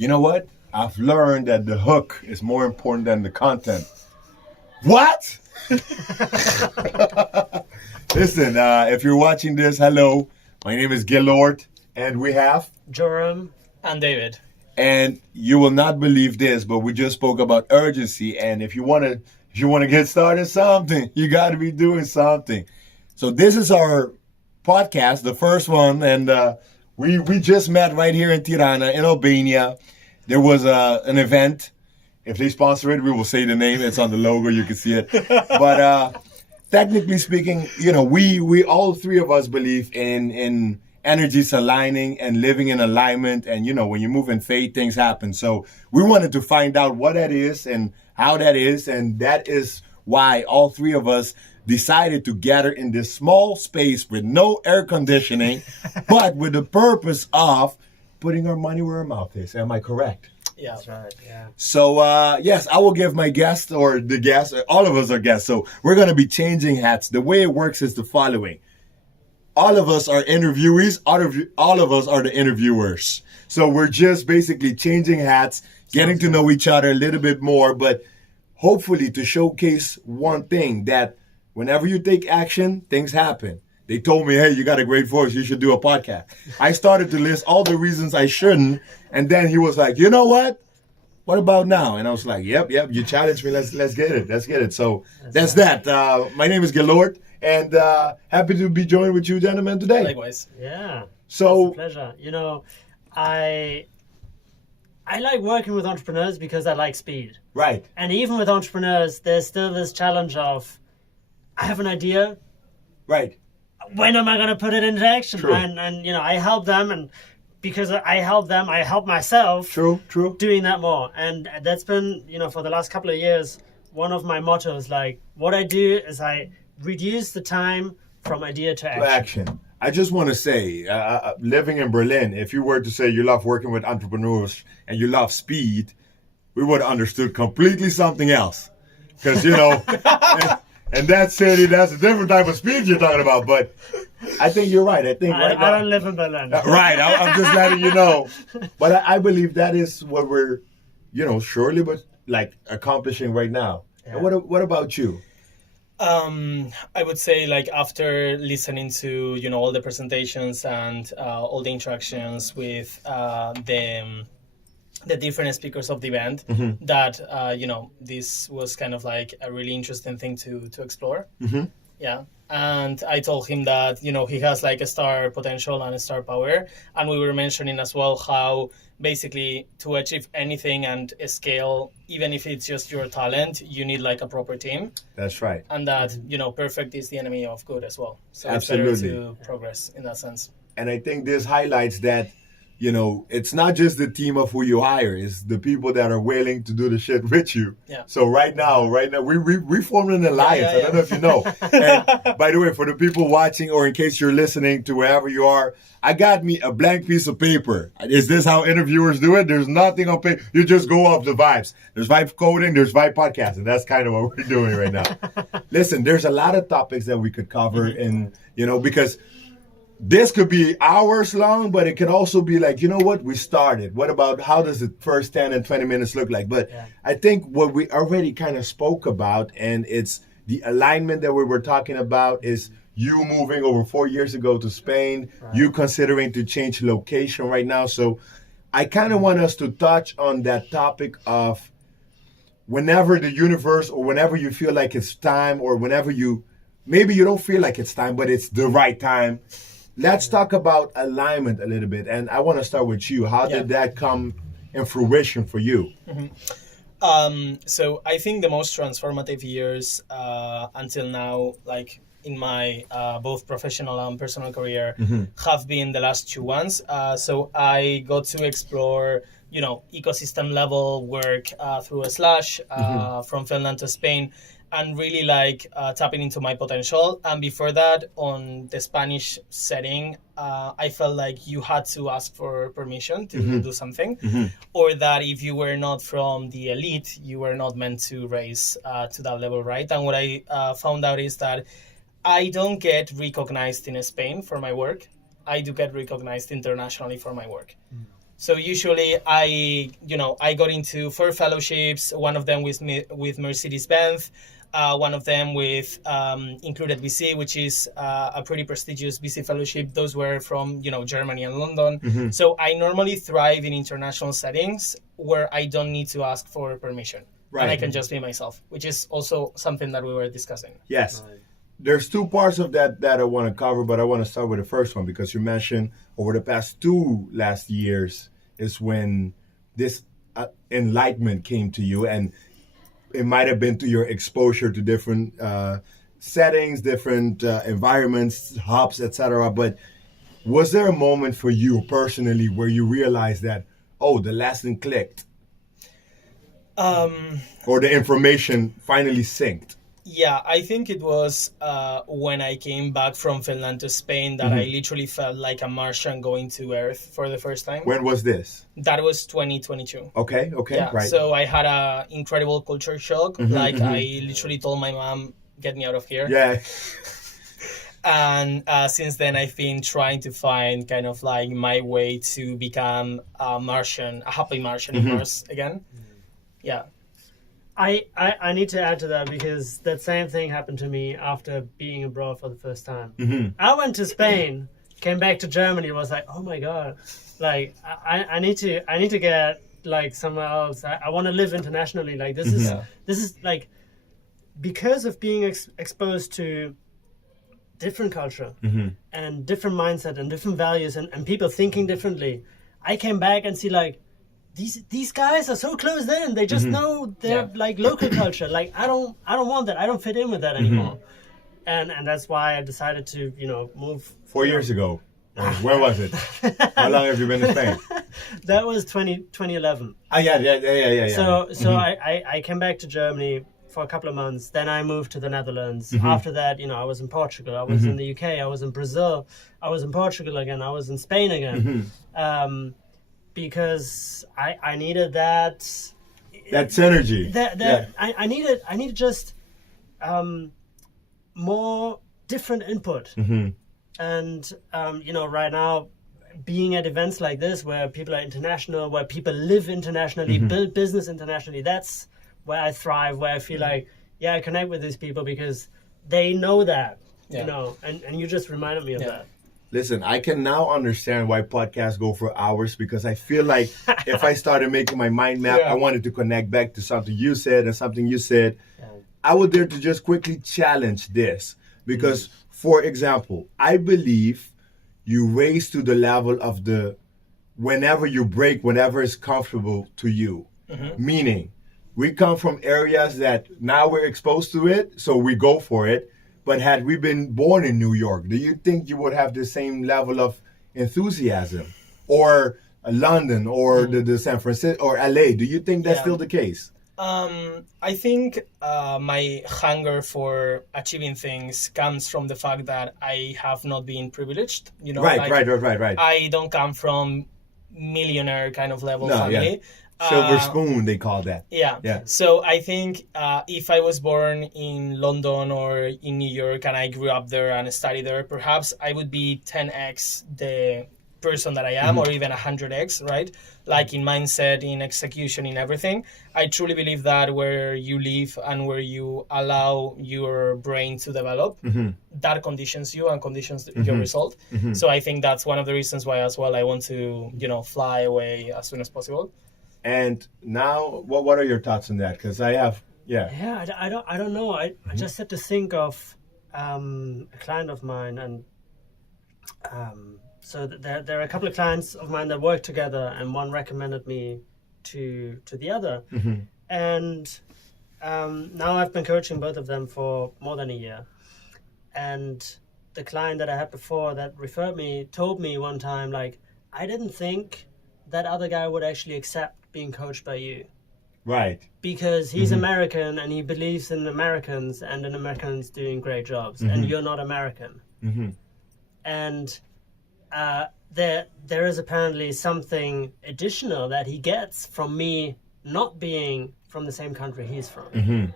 You know what? I've learned that the hook is more important than the content. What? Listen, if you're watching this, hello. My name is Gillord, and we have Jorim and David. And you will not believe this, but we just spoke about urgency. And if you want to get started something, you got to be doing something. So this is our podcast, the first one, and we just met right here in Tirana, in Albania. There was an event. If they sponsor it, we will say the name. It's on the logo. You can see it. But technically speaking, we all three of us believe in energies aligning and living in alignment. And, when you move in faith, things happen. So we wanted to find out what that is and how that is. And that is why all three of us decided to gather in this small space with no air conditioning, but with the purpose of putting our money where our mouth is. Am I correct? Yeah, That's right. Yeah. So, yes, I will give my guest or the guest, all of us are guests. So we're going to be changing hats. The way it works is the following. All of us are interviewees. All of us are the interviewers. So we're just basically changing hats, getting to know each other a little bit more, but hopefully to showcase one thing, that whenever you take action, things happen. They told me, hey, you got a great voice. You should do a podcast. I started to list all the reasons I shouldn't. And then he was like, you know what? What about now? And I was like, yep. You challenged me. Let's get it. Let's get it. So that's that. My name is Gillord. And happy to be joined with you gentlemen today. likewise. Yeah. So It's a pleasure. I like working with entrepreneurs because I like speed. right. And even with entrepreneurs, there's still this challenge of, I have an idea. Right. When am I going to put it into action? True. And I help them, and because I help them, I help myself. True. Doing that more. And that's been, for the last couple of years, one of my mottos. Like, what I do is I reduce the time from idea to action. Action. I just want to say, living in Berlin, if you were to say you love working with entrepreneurs and you love speed, we would have understood completely something else. Because, in that city, that's a different type of speed you're talking about. But I think you're right. I think right now, I don't live in Berlin. right. I'm just letting you know. But I believe that is what we're, surely, but like accomplishing right now. Yeah. And what about you? I would say, like, after listening to all the presentations and all the interactions with the different speakers of the event, that this was kind of like a really interesting thing to explore. Yeah. And I told him that he has like a star potential and a star power, and we were mentioning as well how basically to achieve anything and scale, even if it's just your talent, you need like a proper team. That's right. And that perfect is the enemy of good as well. So Absolutely. it's better to progress in that sense. And I think this highlights that, it's not just the team of who you hire, it's the people that are willing to do the shit with you. Yeah. So right now, we formed an alliance. I don't know if you know. And by the way, for the people watching, or in case you're listening to wherever you are, I got me a blank piece of paper. Is this how interviewers do it? There's nothing on paper. You just go off the vibes. There's vibe coding, there's vibe podcasting. That's kind of what we're doing right now. Listen, there's a lot of topics that we could cover in, because this could be hours long, but it could also be like, we started. What about how does the first 10 and 20 minutes look like? But I think what we already kind of spoke about, and it's the alignment that we were talking about, is you moving over 4 years ago to Spain, you considering to change location right now. So I kind of want us to touch on that topic of whenever the universe, or whenever you feel like it's time, or whenever maybe you don't feel like it's time, but it's the right time. Let's talk about alignment a little bit. And I want to start with you. How did that come in fruition for you? So I think the most transformative years until now, like in my both professional and personal career, have been the last 2 ones. So I got to explore, ecosystem level work through a slash from Finland to Spain, and really like tapping into my potential. And before that, on the Spanish setting, I felt like you had to ask for permission to do something, or that if you were not from the elite, you were not meant to raise to that level, right? And what I found out is that I don't get recognized in Spain for my work. I do get recognized internationally for my work. So usually I got into 4 fellowships, one of them with Mercedes-Benz, one of them with Included VC, which is a pretty prestigious VC fellowship. Those were from, Germany and London. So I normally thrive in international settings where I don't need to ask for permission. Right. And I can just be myself, which is also something that we were discussing. Yes. There's 2 parts of that I want to cover, but I want to start with the first one because you mentioned over the past 2 last years is when this enlightenment came to you, and it might have been to your exposure to different settings, different environments, hubs, etc. But was there a moment for you personally where you realized that, the lesson clicked? Or the information finally synced? Yeah, I think it was when I came back from Finland to Spain that I literally felt like a Martian going to Earth for the first time. When was this? That was 2022. Okay, Yeah, right. so I had an incredible culture shock. I literally told my mom, get me out of here. Yeah. And since then, I've been trying to find kind of like my way to become a happy Martian in Mars again. Yeah. I need to add to that because that same thing happened to me after being abroad for the first time. I went to Spain, came back to Germany, was like, oh my God, like I need to get like somewhere else. I want to live internationally. Like this is like, because of being exposed to different culture and different mindset and different values and people thinking differently, I came back and see like, these guys are so closed in. They just know their like local culture. Like I don't want that. I don't fit in with that anymore. And that's why I decided to move. 4 years ago. Where was it? How long have you been in Spain? That was 2011. Yeah. So I came back to Germany for a couple of months. Then I moved to the Netherlands. After that, I was in Portugal. I was in the UK. I was in Brazil. I was in Portugal again. I was in Spain again. Because I needed that synergy. I needed just more different input. And right now, being at events like this where people are international, where people live internationally, build business internationally, that's where I thrive, where I feel like I connect with these people because they know that, and you just reminded me of that. Listen, I can now understand why podcasts go for hours, because I feel like if I started making my mind map, I wanted to connect back to something you said and something you said. I would dare to just quickly challenge this because, for example, I believe you raise to the level of whenever you break, whenever is comfortable to you. Meaning, we come from areas that now we're exposed to it, so we go for it. But had we been born in New York, do you think you would have the same level of enthusiasm? Or London, or the San Francisco, or LA? Do you think that's still the case? I think my hunger for achieving things comes from the fact that I have not been privileged. Right. I don't come from millionaire kind of level family. Silver spoon, they call that. Yeah. So I think if I was born in London or in New York and I grew up there and studied there, perhaps I would be 10x the person that I am, or even 100x, right? Like in mindset, in execution, in everything. I truly believe that where you live and where you allow your brain to develop, that conditions you and conditions your result. So I think that's one of the reasons why as well I want to, fly away as soon as possible. And now, what are your thoughts on that? Because I have, I don't know. I just had to think of a client of mine, and so there are a couple of clients of mine that work together, and one recommended me to the other, and now I've been coaching both of them for more than a year, and the client that I had before that referred me told me one time, like, I didn't think that other guy would actually accept being coached by you. Right. Because he's American and he believes in Americans and in Americans doing great jobs, and you're not American. And there is apparently something additional that he gets from me not being from the same country he's from.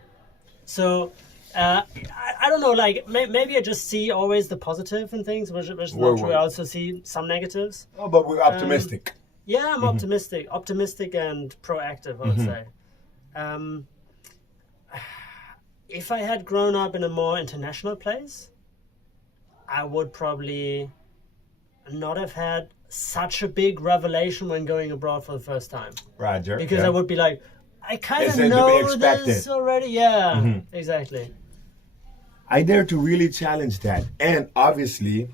So I don't know, like maybe I just see always the positive in things, which is not true. I also see some negatives. Oh, but we're optimistic. Yeah, I'm optimistic and proactive, I would say. If I had grown up in a more international place, I would probably not have had such a big revelation when going abroad for the first time. Roger. Because I would be like, I kind It's of to be know expected. this already. Yeah, exactly. I dare to really challenge that. And obviously,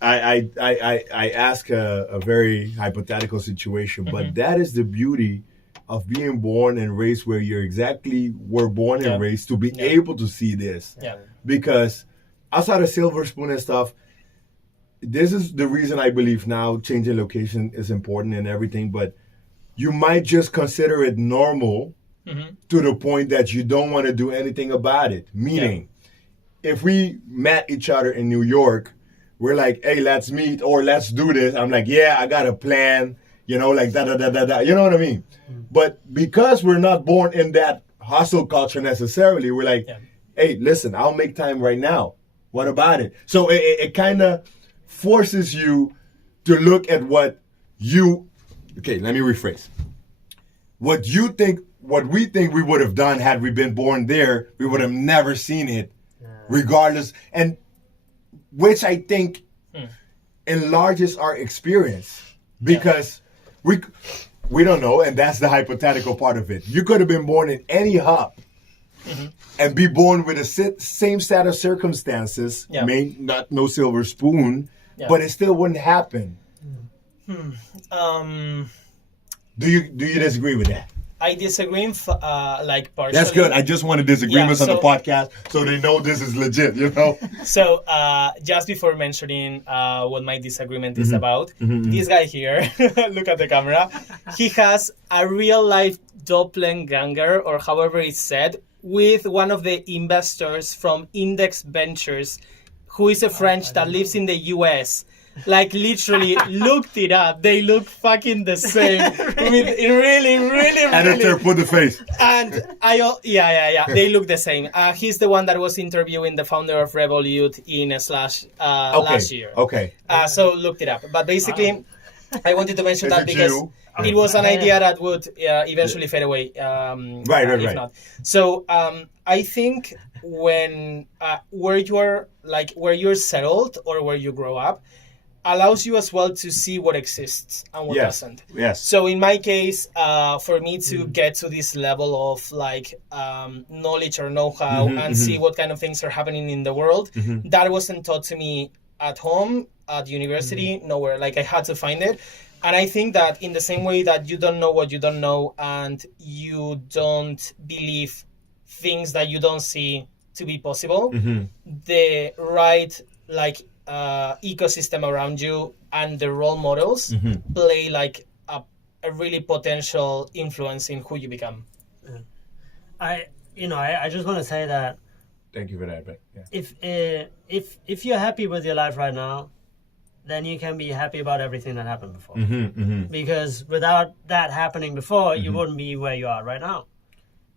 I ask a very hypothetical situation, but that is the beauty of being born and raised where you're were born and raised, to be able to see this. Yeah. Because outside of silver spoon and stuff, this is the reason I believe now changing location is important and everything, but you might just consider it normal to the point that you don't want to do anything about it. Meaning, if we met each other in New York, we're like, hey, let's meet or let's do this. I'm like, yeah, I got a plan, like da-da-da-da-da. You know what I mean? But because we're not born in that hustle culture necessarily, we're like, hey, listen, I'll make time right now. What about it? So it kind of forces you to look at what okay, let me rephrase. What we think we would have done had we been born there, we would have never seen it, regardless. And which I think enlarges our experience, because we don't know, and that's the hypothetical part of it. You could have been born in any hub and be born with the same set of circumstances, no silver spoon, but it still wouldn't happen. Do you disagree with that? I disagree, partially. That's good. I just wanted disagreements on the podcast so they know this is legit, So, just before mentioning what my disagreement is about, this guy here, look at the camera, he has a real-life doppelganger, or however it's said, with one of the investors from Index Ventures, who is a French that lives in the US. Like, literally, looked it up. They look fucking the same. Really. Editor, put the face. And they look the same. He's the one that was interviewing the founder of Revolut in last year. Okay. So looked it up. But basically, I wanted to mention that because it was an idea that would eventually fade away. If not. So I think when where you're settled or where you grow up allows you as well to see what exists and what doesn't. Yes. So in my case, for me to get to this level of knowledge or know-how and see what kind of things are happening in the world, that wasn't taught to me at home, at university, nowhere. Like, I had to find it. And I think that in the same way that you don't know what you don't know and you don't believe things that you don't see to be possible, the right ecosystem around you and the role models play a really potential influence in who you become. I just want to say that. Thank you for that. But if you're happy with your life right now, then you can be happy about everything that happened before. Because without that happening before, you wouldn't be where you are right now.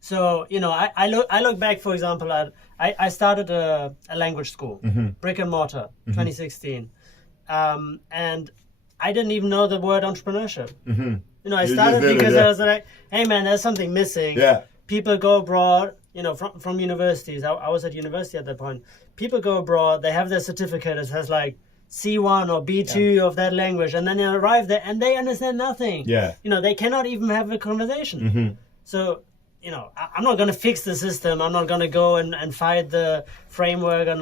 So, I look back, for example, I started a language school, brick and mortar, 2016. And I didn't even know the word entrepreneurship. I started because I was like, hey man, there's something missing. Yeah. People go abroad, from universities. I was at university at that point. People go abroad, they have their certificate. It has C1 or B2 of that language. And then they arrive there and they understand nothing. Yeah. They cannot even have a conversation. So, I'm not going to fix the system. I'm not going to go and fight the framework and,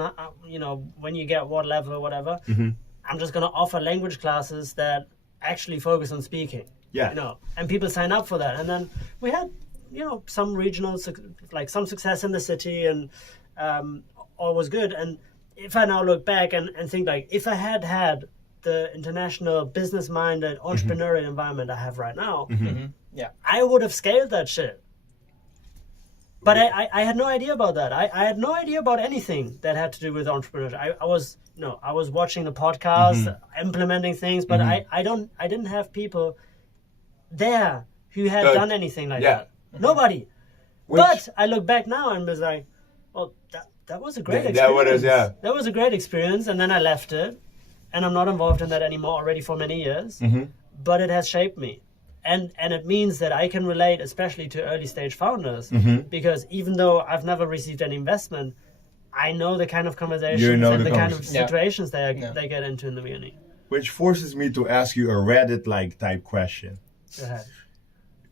when you get what level or whatever. I'm just going to offer language classes that actually focus on speaking. Yeah. And people sign up for that. And then we had, some regional, some success in the city and all was good. And if I now look back and think if I had the international business-minded entrepreneurial environment I have right now, I would have scaled that shit. But I had no idea about that. I had no idea about anything that had to do with entrepreneurship. I was watching the podcast, implementing things, but I didn't have people there who had done anything like that. Nobody. But I look back now and was like, well, that was a great experience. That was a great experience, and then I left it, and I'm not involved in that anymore already for many years. but it has shaped me. And it means that I can relate, especially to early stage founders, because even though I've never received any investment, I know the kind of conversations and the kind of situations they get into in the beginning. Which forces me to ask you a Reddit-like type question. Go ahead.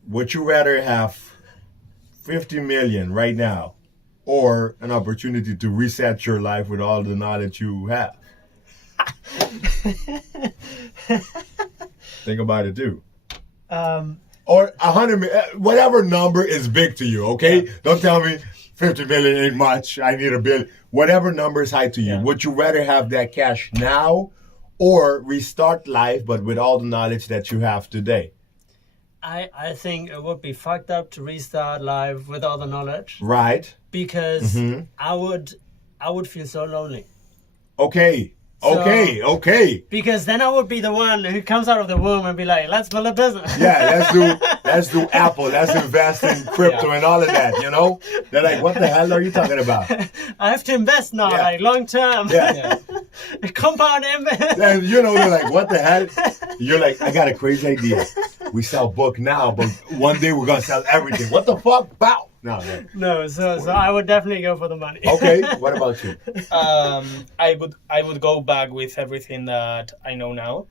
Would you rather have 50 million right now or an opportunity to reset your life with all the knowledge you have? Think about it too. Or 100 million, whatever number is big to you, okay? Yeah. Don't tell me 50 million ain't much, I need $1 billion. Whatever number is high to you, would you rather have that cash now or restart life but with all the knowledge that you have today? I think it would be fucked up to restart life with all the knowledge. Right. Because I would feel so lonely. Okay. Okay. Because then I would be the one who comes out of the womb and be like, let's build a business. Yeah, let's do Apple, let's invest in crypto and all of that, you know? They're like, what the hell are you talking about? I have to invest now, like long term. Yeah. Compound invest. And you know, they're like, what the hell? You're like, I got a crazy idea. We sell book now, but one day we're gonna sell everything. What the fuck? Bow. No, so I would definitely go for the money. Okay, what about you? I would go back with everything that I know now.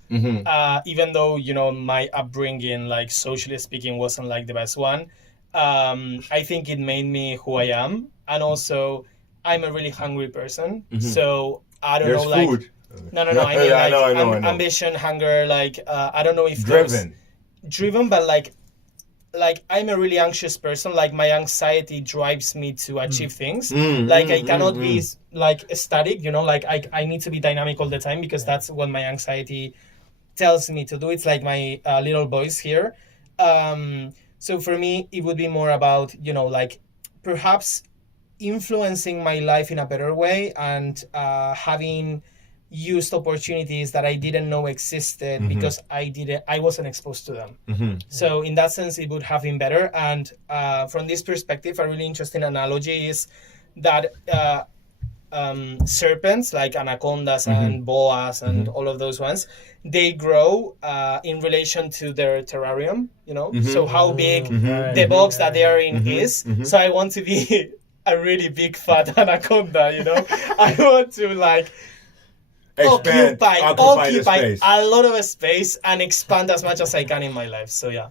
Even though, you know, my upbringing, like socially speaking, wasn't like the best one. I think it made me who I am, and also I'm a really hungry person. So I don't know, like food. No. I mean, I know. Ambition, hunger, like I don't know if driven, but like I'm a really anxious person. Like my anxiety drives me to achieve things. Like I cannot be like static, you know, like I need to be dynamic all the time because that's what my anxiety tells me to do. It's like my little voice here. So for me, it would be more about, you know, like perhaps influencing my life in a better way and having used opportunities that I didn't know existed because I wasn't exposed to them. So in that sense, it would have been better. And from this perspective, a really interesting analogy is that serpents like anacondas and boas and all of those ones, they grow in relation to their terrarium, you know? So how big the box that they are in is. So I want to be a really big fat anaconda, you know? I want to like occupy a lot of space and expand as much as I can in my life. So yeah.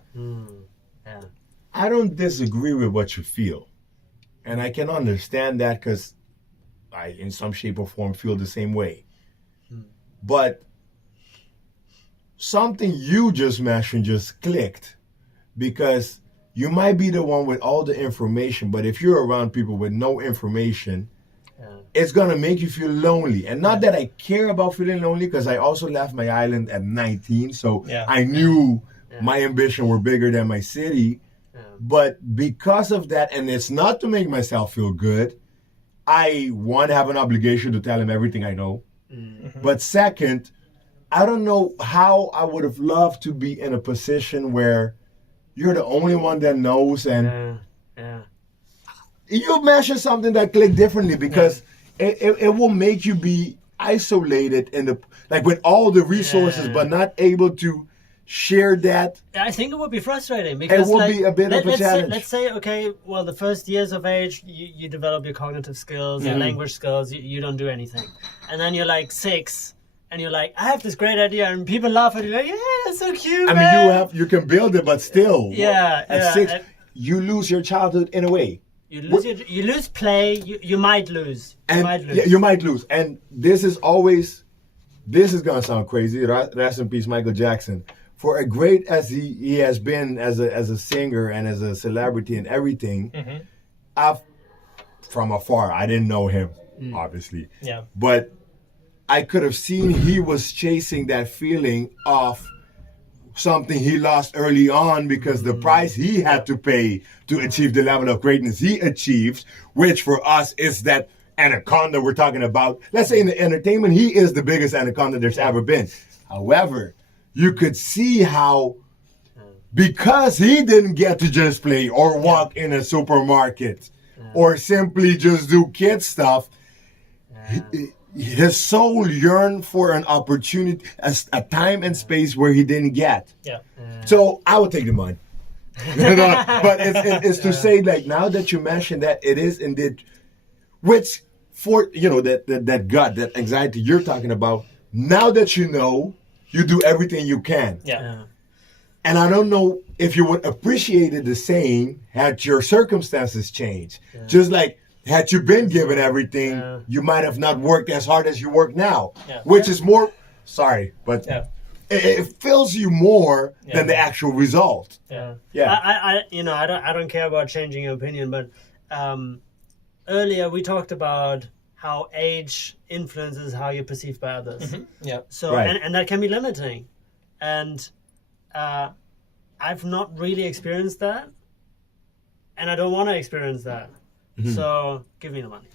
I don't disagree with what you feel. And I can understand that because I, in some shape or form, feel the same way. But something you just mentioned just clicked, because you might be the one with all the information, but if you're around people with no information, it's going to make you feel lonely. And not that I care about feeling lonely, because I also left my island at 19, so I knew my ambition were bigger than my city. But because of that, and it's not to make myself feel good, I, one, have an obligation to tell him everything I know. But second, I don't know how I would have loved to be in a position where you're the only one that knows, and you mentioned something that clicked differently, because it will make you be isolated in the, like, with all the resources, but not able to share that. I think it would be frustrating, because it will be a bit of a challenge. Let's say, okay, well, the first years of age, you develop your cognitive skills, your language skills, you don't do anything. And then you're like 6, and you're like, I have this great idea, and people laugh at you, like, yeah, that's so cute, I man. mean, you can build it, but still, at 6, you lose your childhood in a way. You lose play, you might lose. You might lose. And this is going to sound crazy, rest in peace, Michael Jackson. For as great as he has been as a singer and as a celebrity and everything, from afar, I didn't know him, obviously. But I could have seen he was chasing that feeling of something he lost early on, because the price he had to pay to achieve the level of greatness he achieved, which for us is that anaconda we're talking about. Let's say in the entertainment, he is the biggest anaconda there's ever been. However, you could see how, because he didn't get to just play or walk in a supermarket or simply just do kid stuff, his soul yearned for an opportunity, a time and space where he didn't get. Yeah. So I would take the money. But it's to say, like, now that you mentioned that, it is indeed, which for, that gut, that anxiety you're talking about, now that you know, you do everything you can. Yeah. And I don't know if you would appreciate it the same had your circumstances changed. Yeah. Just like, had you been given everything, you might have not worked as hard as you work now. Yeah. Which is more, sorry, but it fills you more than the actual result. Yeah. I don't care about changing your opinion, but earlier we talked about how age influences how you're perceived by others. Mm-hmm. Yeah. So and that can be limiting. And I've not really experienced that, and I don't want to experience that. Mm-hmm. So give me the money.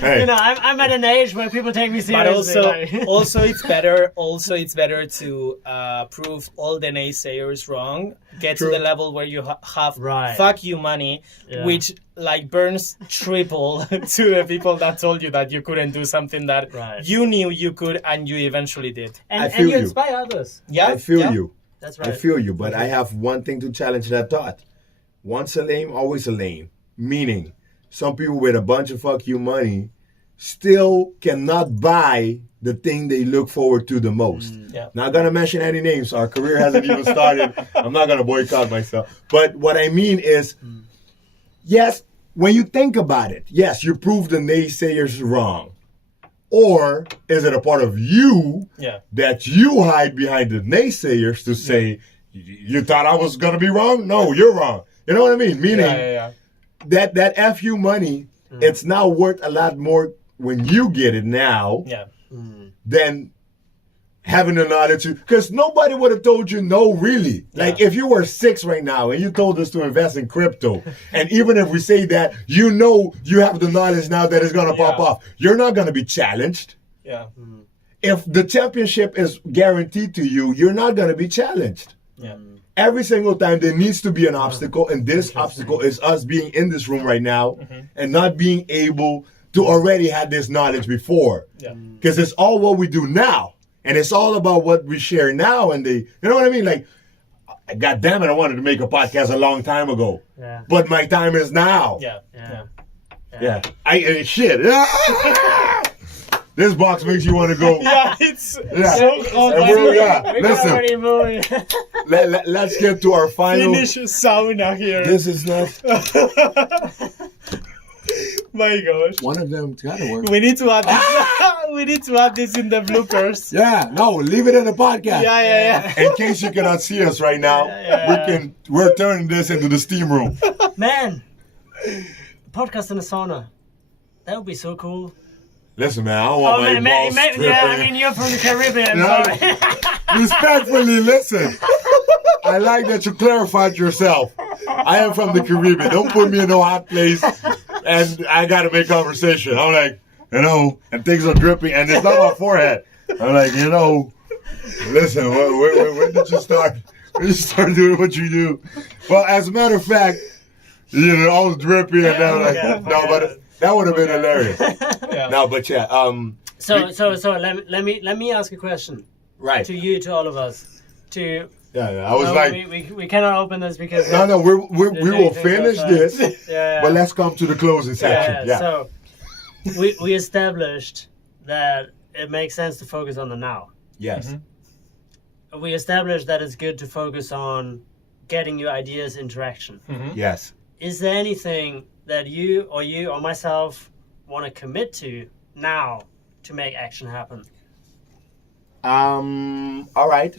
Hey. I'm at an age where people take me seriously. But also it's better. Also, it's better to prove all the naysayers wrong. Get to the level where you have fuck you money, which like burns triple to the people that told you that you couldn't do something that you knew you could and you eventually did. And you inspire others. Yeah, I feel you. That's right. I feel you, but I have one thing to challenge that thought. Once a lame, always a lame. Meaning, some people with a bunch of fuck you money still cannot buy the thing they look forward to the most. Not gonna mention any names, so our career hasn't even started. I'm not gonna boycott myself. But what I mean is, yes, when you think about it, yes, you prove the naysayers wrong. Or is it a part of you that you hide behind the naysayers to say, you thought I was going to be wrong? No, you're wrong. You know what I mean? Meaning that FU money, it's now worth a lot more when you get it now than having the knowledge. Because nobody would have told you no, really. Like if you were 6 right now and you told us to invest in crypto, and even if we say that, you know you have the knowledge now that it's going to pop off, you're not going to be challenged. Yeah. If the championship is guaranteed to you, you're not going to be challenged. Yeah. Every single time there needs to be an obstacle, and this obstacle is us being in this room right now and not being able to already have this knowledge before. Because it's all what we do now. And it's all about what we share now. And you know what I mean? Like, God damn it, I wanted to make a podcast a long time ago. Yeah. But my time is now. Yeah. Shit. This box makes you want to go. It's so hot. Listen, let's get to our final. Finish sauna here. This is not. My gosh. One of them gotta work. We need to add this. We need to add this in the bloopers. No, leave it in the podcast. In case you cannot see us right now, we're turning this into the steam room. Man, podcast in a sauna. That would be so cool. Listen, man, I don't want my balls stripping. I mean, you're from the Caribbean. Respectfully, listen. I like that you clarified yourself. I am from the Caribbean. Don't put me in no hot place and I got to make conversation. I'm like, and things are dripping and it's not my forehead. I'm like, listen, when did you start? When did you start doing what you do? Well, as a matter of fact, I was dripping and then but that would have been hilarious. No, but So let me ask a question. Right. To you, to all of us. I was we cannot open this because we will finish this. But let's come to the closing section. So we established that it makes sense to focus on the now. Yes. We established that it's good to focus on getting your ideas into action. Yes. Is there anything that you or myself want to commit to now to make action happen? All right.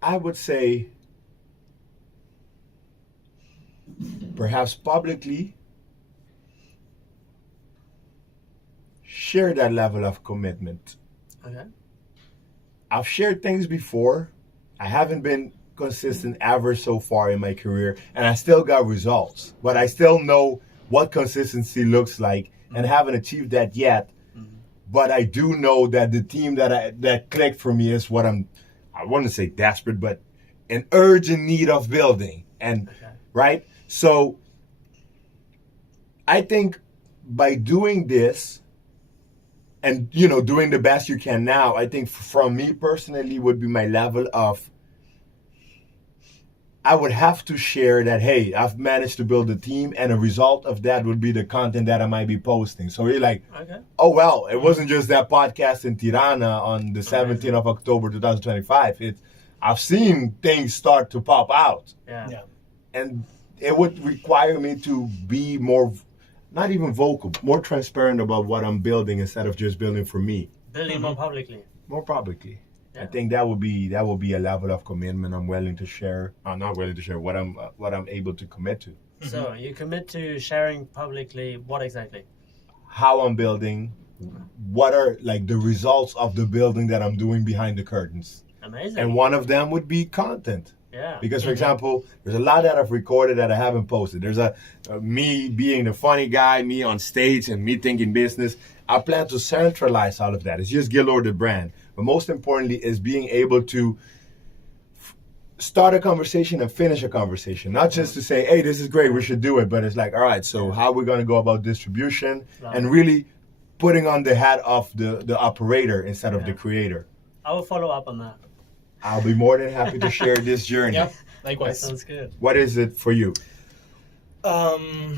I would say perhaps publicly share that level of commitment. Okay. I've shared things before. I haven't been consistent ever so far in my career, and I still got results, but I still know what consistency looks like and haven't achieved that yet. But I do know that the team that clicked for me is what I want to say desperate, but an urgent need of building. And right? So I think by doing this and, doing the best you can now, I think from me personally would be my level of, I would have to share that, hey, I've managed to build a team, and a result of that would be the content that I might be posting. So you're like, Okay. oh, well, it wasn't just that podcast in Tirana on the 17th of October, 2025. I've seen things start to pop out. Yeah. And it would require me to be more, not even vocal, more transparent about what I'm building instead of just building for me. Building more publicly. More publicly. Yeah. I think that would be a level of commitment I'm willing to share. I'm not willing to share what I'm able to commit to. So you commit to sharing publicly what exactly? How I'm building, what are like the results of the building that I'm doing behind the curtains. Amazing. And one of them would be content. Yeah. Because, for example, there's a lot that I've recorded that I haven't posted. There's me being the funny guy, me on stage, and me thinking business. I plan to centralize all of that. It's just Gillord the brand. But most importantly is being able to start a conversation and finish a conversation. Not just to say, hey, this is great, we should do it. But it's like, all right, so how are we going to go about distribution? And really putting on the hat of the operator instead of the creator. I will follow up on that. I'll be more than happy to share this journey. Yeah, likewise. Sounds good. What is it for you? I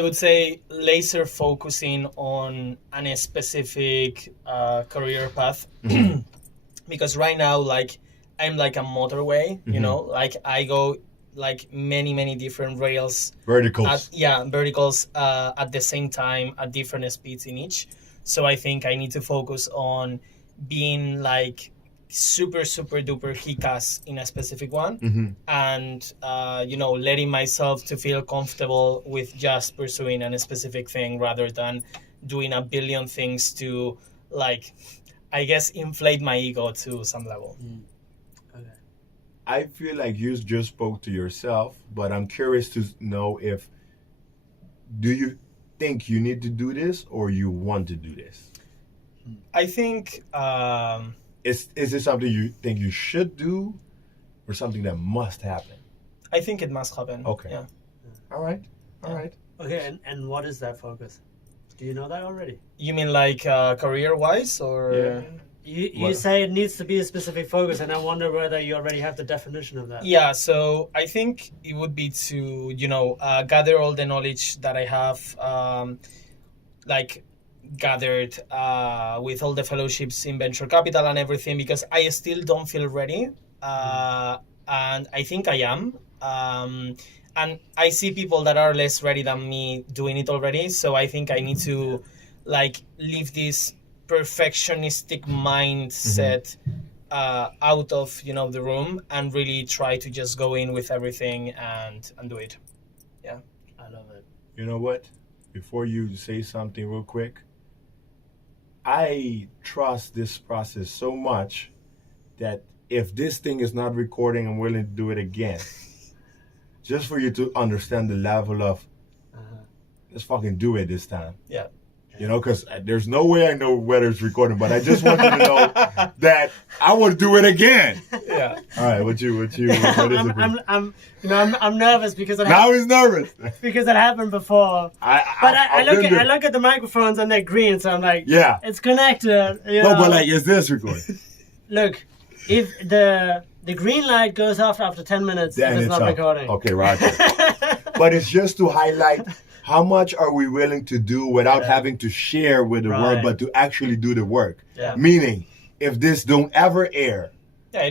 would say laser focusing on a specific career path. Because right now, like, I'm like a motorway, like I go like many different rails. Verticals. Verticals at the same time at different speeds in each. So I think I need to focus on being like super duper kick-ass in a specific one, and letting myself to feel comfortable with just pursuing a specific thing rather than doing a billion things to, like, I guess, inflate my ego to some level. Okay. I feel like you just spoke to yourself, but I'm curious to know do you think you need to do this or you want to do this? I think Is it something you think you should do or something that must happen? I think it must happen. Okay. Yeah. All right. Okay, and what is that focus? Do you know that already? You mean like career-wise, or? Yeah. You say it needs to be a specific focus, and I wonder whether you already have the definition of that. Yeah, so I think it would be to, gather all the knowledge that I have, gathered with all the fellowships in venture capital and everything, because I still don't feel ready, and I think I am. And I see people that are less ready than me doing it already, so I think I need to leave this perfectionistic mindset out of the room and really try to just go in with everything and do it. Yeah, I love it. You know what? Before you say something real quick, I trust this process so much that if this thing is not recording, I'm willing to do it again. Just for you to understand the level of, let's fucking do it this time. Yeah. Because there's no way I know whether it's recording, but I just want you to know that I would do it again. Yeah. All right, what is it? I'm nervous because Now he's nervous. because it happened before. I look at the microphones and they're green, so I'm like, yeah, it's connected. No, but is this recording? Look, if the green light goes off after 10 minutes, then it's not up. recording. Okay, Roger. But it's just to highlight how much are we willing to do without having to share with the world, but to actually do the work. Yeah. Meaning, if this don't ever air,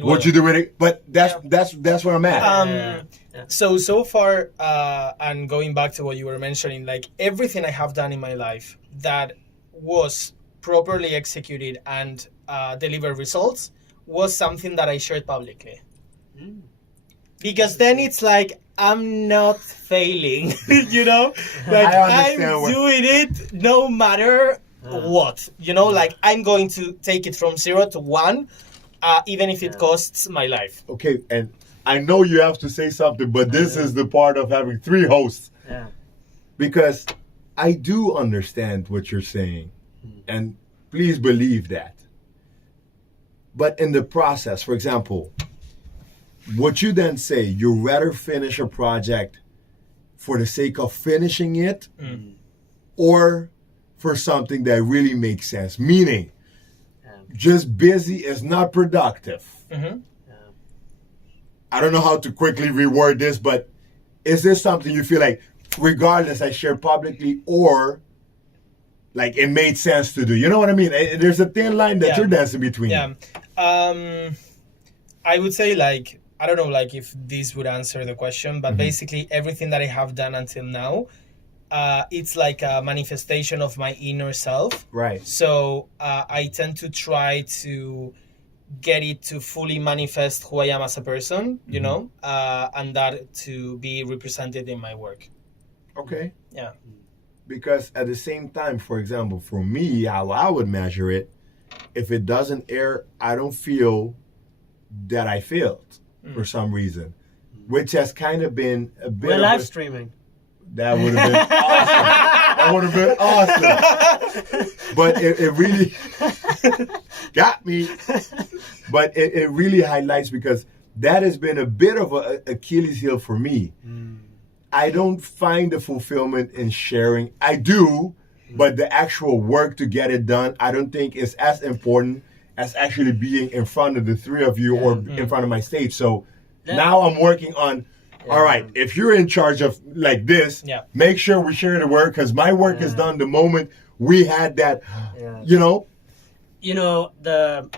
what you do with it? But that's where I'm at. So far, and going back to what you were mentioning, everything I have done in my life that was properly executed and delivered results was something that I shared publicly. Because then it's I'm not failing, I'm doing it no matter what, I'm going to take it from 0 to 1, even if it costs my life. Okay, and I know you have to say something, but this is the part of having 3 hosts. Yeah. Because I do understand what you're saying, and please believe that. But in the process, for example, Would you then say you'd rather finish a project for the sake of finishing it, or for something that really makes sense? Meaning, just busy is not productive. I don't know how to quickly reword this, but is this something you feel like, regardless, I share publicly, or like it made sense to do? You know what I mean? There's a thin line that you're dancing between. Yeah. I would say, like, I don't know, like, if this would answer the question, but basically everything that I have done until now, it's like a manifestation of my inner self. Right. So I tend to try to get it to fully manifest who I am as a person, you know, and that to be represented in my work. Okay. Yeah. Because at the same time, for example, for me, how I would measure it, if it doesn't air, I don't feel that I failed for some reason, which has kind of been a bit. We're live streaming. That would have been awesome. That would have been awesome. But it really got me. But it really highlights, because that has been a bit of a Achilles heel for me. I don't find the fulfillment in sharing. I do, but the actual work to get it done, I don't think is as important as actually being in front of the three of you or in front of my stage. So now I'm working on, all right, if you're in charge of like this, make sure we share the work, because my work is done the moment we had that, you know. You know,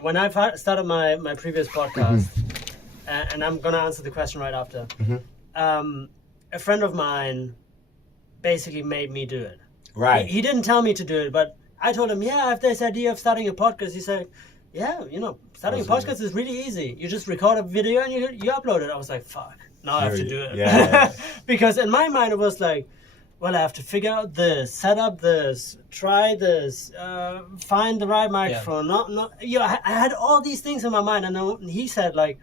when I started my previous podcast, and I'm going to answer the question right after, a friend of mine basically made me do it. Right. He didn't tell me to do it, but I told him, I have this idea of starting a podcast. He said, you know, starting a podcast is really easy. You just record a video and you upload it. I was like, fuck, now I have to do it. Yeah. Because in my mind it was like, well, I have to figure out this, set up this, try this, find the right microphone. I had all these things in my mind, and then he said, like,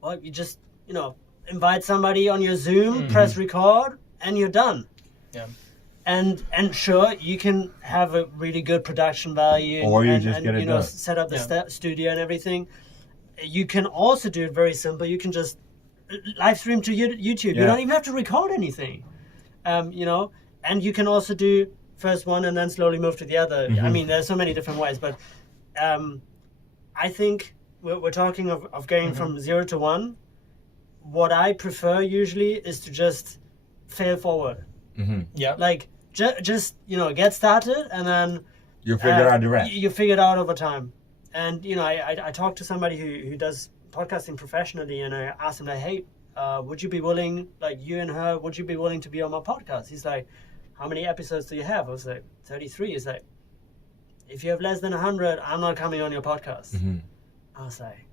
well, you just, you know, invite somebody on your Zoom, press record, and you're done. Yeah. And sure, you can have a really good production value, or you and just get it you know, done. set up the studio and everything. You can also do it very simple. You can just live stream to YouTube. You don't even have to record anything. You know, and you can also do first one and then slowly move to the other. I mean, there's so many different ways, but I think we're talking of going from 0 to 1. What I prefer usually is to just fail forward. Like just you know, get started, and then you figure out the rest. You figure it out over time. And you know, I talked to somebody who does podcasting professionally, and I asked him, like, hey, would you be willing, like you and her, would you be willing to be on my podcast? He's like, how many episodes do you have? I was like, 33. He's like, if you have less than 100, I'm not coming on your podcast. I was like,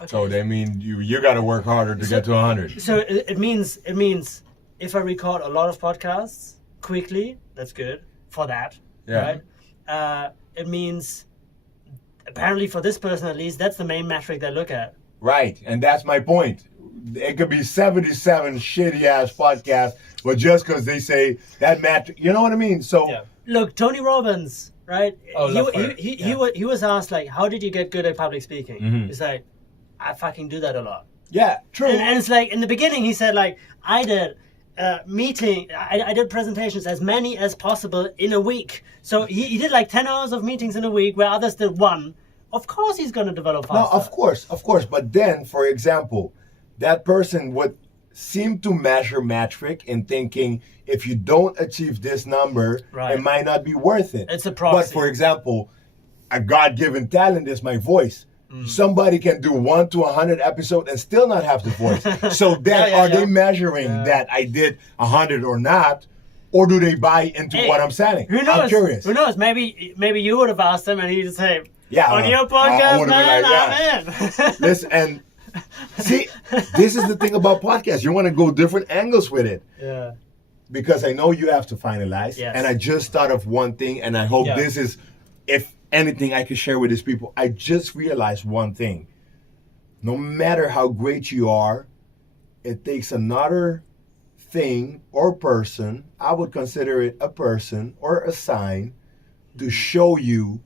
okay. So they mean you got to work harder to get to 100. So it means if I record a lot of podcasts quickly, that's good for that, right? It means, apparently for this person at least, that's the main metric they look at. Right, and that's my point. It could be 77 shitty ass podcasts, but just because they say that metric, you know what I mean? So look, Tony Robbins, right? Oh, he was asked, like, how did you get good at public speaking? He's like, I fucking do that a lot. Yeah, true. And it's like, in the beginning, he said, like, I did I did presentations as many as possible in a week. So he did like 10 hours of meetings in a week where others did 1. Of course he's going to develop faster. No, of course. But then, for example, that person would seem to measure metric in thinking, if you don't achieve this number, it might not be worth it. It's a proxy. But for example, a God-given talent is my voice. Somebody can do 1 to 100 episodes and still not have the voice. So then are they measuring that I did 100 or not? Or do they buy into what I'm saying? Who knows? I'm curious. Who knows? Maybe you would have asked him and he'd say, on your I podcast, would've man, been like, I'm in. Listen, and see, this is the thing about podcasts. You want to go different angles with it. Yeah. Because I know you have to finalize. Yes. And I just thought of one thing, and I hope this is, if anything I can share with these people. I just realized one thing. No matter how great you are, it takes another thing or person, I would consider it a person or a sign, to show you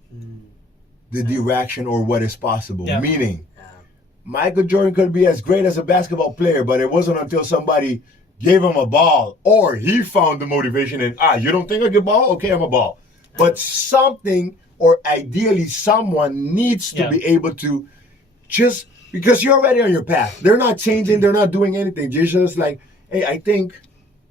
the direction or what is possible. Meaning, Michael Jordan could be as great as a basketball player, but it wasn't until somebody gave him a ball or he found the motivation and, you don't think I can ball? Okay, I'm a ball. But something, or ideally someone needs to be able to just, because you're already on your path. They're not changing, they're not doing anything. They're just like, hey, I think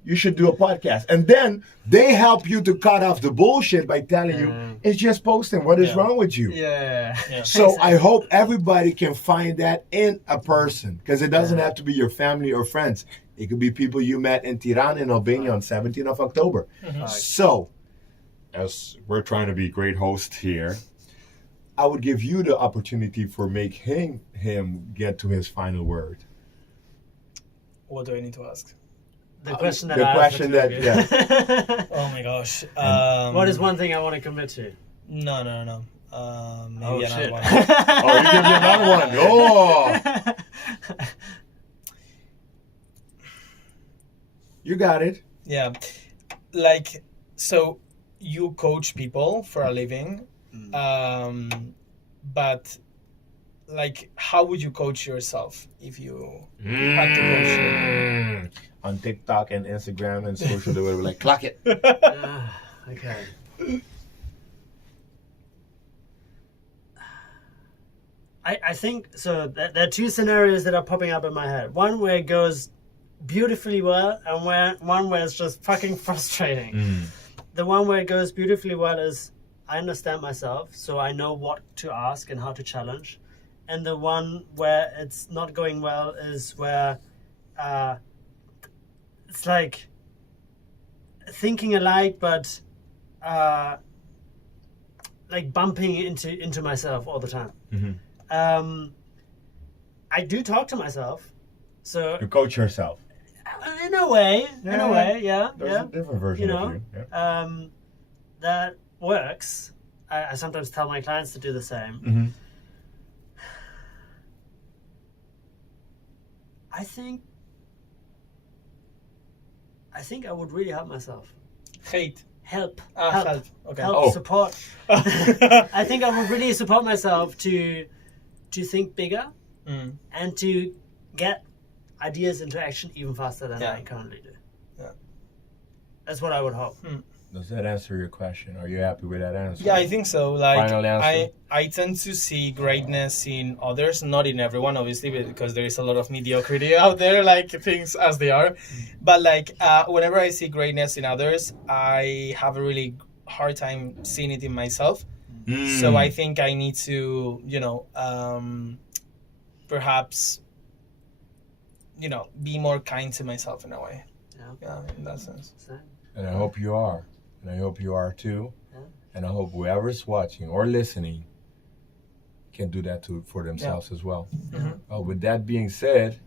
you should do a podcast. And then they help you to cut off the bullshit by telling you, it's just posting. What is wrong with you? Yeah. So I hope everybody can find that in a person, because it doesn't have to be your family or friends. It could be people you met in Tirana in Albania on 17th of October. So, as we're trying to be great hosts here, I would give you the opportunity for making him get to his final word. What do I need to ask? The question that the I question that, Oh my gosh. What is one thing I want to commit to? No. Maybe another shit. one. Oh, you give me another one. Oh. You got it. Yeah. Like, so you coach people for a living, but like, how would you coach yourself if you had to coach you? On TikTok and Instagram and social, they were like, clock it. Okay. I think, so there are two scenarios that are popping up in my head. One where it goes beautifully well, and one where it's just fucking frustrating. The one where it goes beautifully well is I understand myself, so I know what to ask and how to challenge. And the one where it's not going well is where it's like thinking alike, but like bumping into myself all the time. I do talk to myself, so You coach yourself. in a way, yeah. There's a different version of you. Yeah. That works. I sometimes tell my clients to do the same. I think I would really help myself. Help. Okay. Support. I think I would really support myself to think bigger and to get ideas into action even faster than I currently do. Yeah. That's what I would hope. Does that answer your question? Are you happy with that answer? Yeah, I think so. Like, Final answer? I tend to see greatness in others, not in everyone, obviously, because there is a lot of mediocrity out there, like things as they are. But like, whenever I see greatness in others, I have a really hard time seeing it in myself. So I think I need to, perhaps, be more kind to myself in a way. Yeah, in that sense. And I hope you are. And I hope you are too. Yeah. And I hope whoever's watching or listening can do that for themselves as well. Well, with that being said,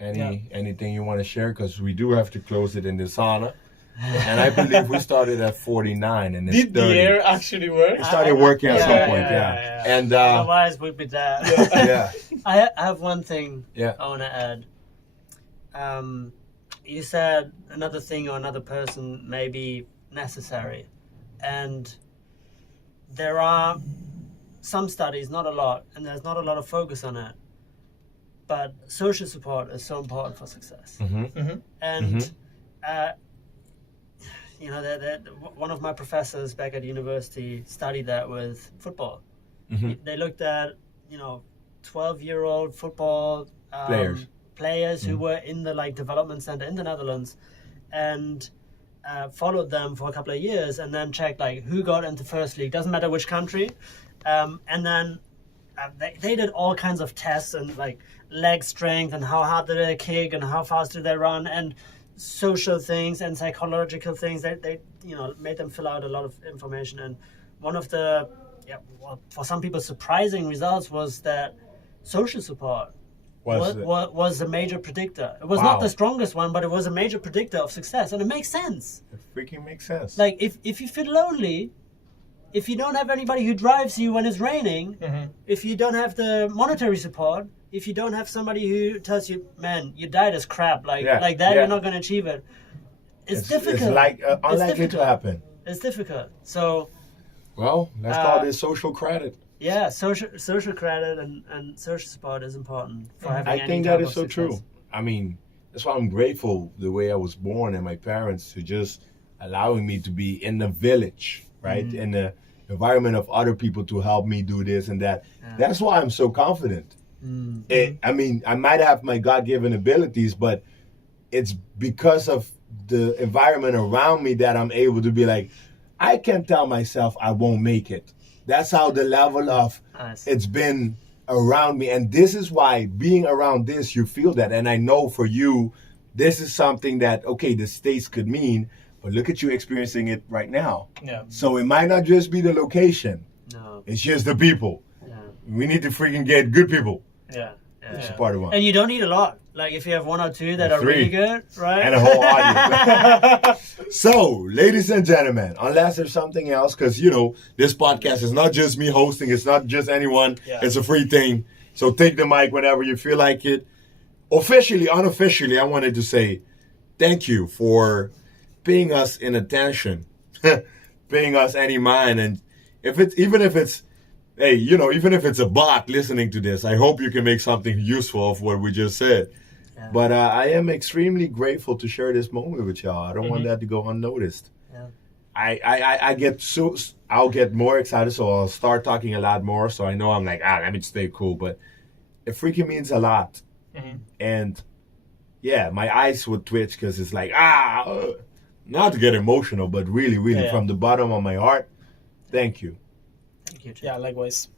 anything you want to share? Because we do have to close it in this sauna. And I believe we started at 49 and it's Did 30. the air actually work? It started working at some point, yeah. And otherwise we'd be dead. yeah. I have one thing Yeah. I want to add. You said another thing or another person may be necessary, and there are some studies, not a lot, and there's not a lot of focus on it, but social support is so important for success. And one of my professors back at university studied that with football. They looked at 12-year-old football players who were in the development center in the Netherlands, and followed them for a couple of years, and then checked who got into first league, doesn't matter which country, and then they did all kinds of tests and leg strength and how hard did they kick and how fast did they run and social things and psychological things. They made them fill out a lot of information, and one of the for some people surprising results was that social support was a major predictor. It was not the strongest one, but it was a major predictor of success, and it makes sense. It freaking makes sense. If you feel lonely, if you don't have anybody who drives you when it's raining, if you don't have the monetary support, if you don't have somebody who tells you, man, your diet is crap, you're not going to achieve it. It's difficult. It's unlikely to happen. It's difficult. So, well, let's call this social credit. Yeah, social credit and social support is important for having I any think type that is of so success. true. I mean, that's why I'm grateful the way I was born and my parents to just allowing me to be in the village, right? In the environment of other people to help me do this and that. Yeah. That's why I'm so confident. I mean, I might have my God-given abilities, but it's because of the environment around me that I'm able to be like, I can tell myself I won't make it. That's how the level of Nice. it's been around me. And this is why being around this, you feel that. And I know for you, this is something that, okay, the States could mean, but look at you experiencing it right now. Yeah. So it might not just be the location. No. It's just the people. Yeah. We need to freaking get good people. Yeah. It's Yeah. a part of one. And you don't need a lot. Like if you have 1 or 2 that Or are really 3. good, right? And a whole audience. So, ladies and gentlemen, unless there's something else, because, you know, this podcast is not just me hosting. It's not just anyone. Yeah. It's a free thing. So take the mic whenever you feel like it. Officially, unofficially, I wanted to say thank you for paying us in attention, paying us any mind. And even if it's, hey, you know, even if it's a bot listening to this, I hope you can make something useful of what we just said. Yeah. But I am extremely grateful to share this moment with y'all. I don't want that to go unnoticed. Yeah. I'll get more excited, so I'll start talking a lot more. So I know I'm like, let me stay cool. But it freaking means a lot. And yeah, my eyes would twitch because it's like, not to get emotional, but really, really Yeah. from the bottom of my heart, thank you. Thank you. Too. Yeah, likewise.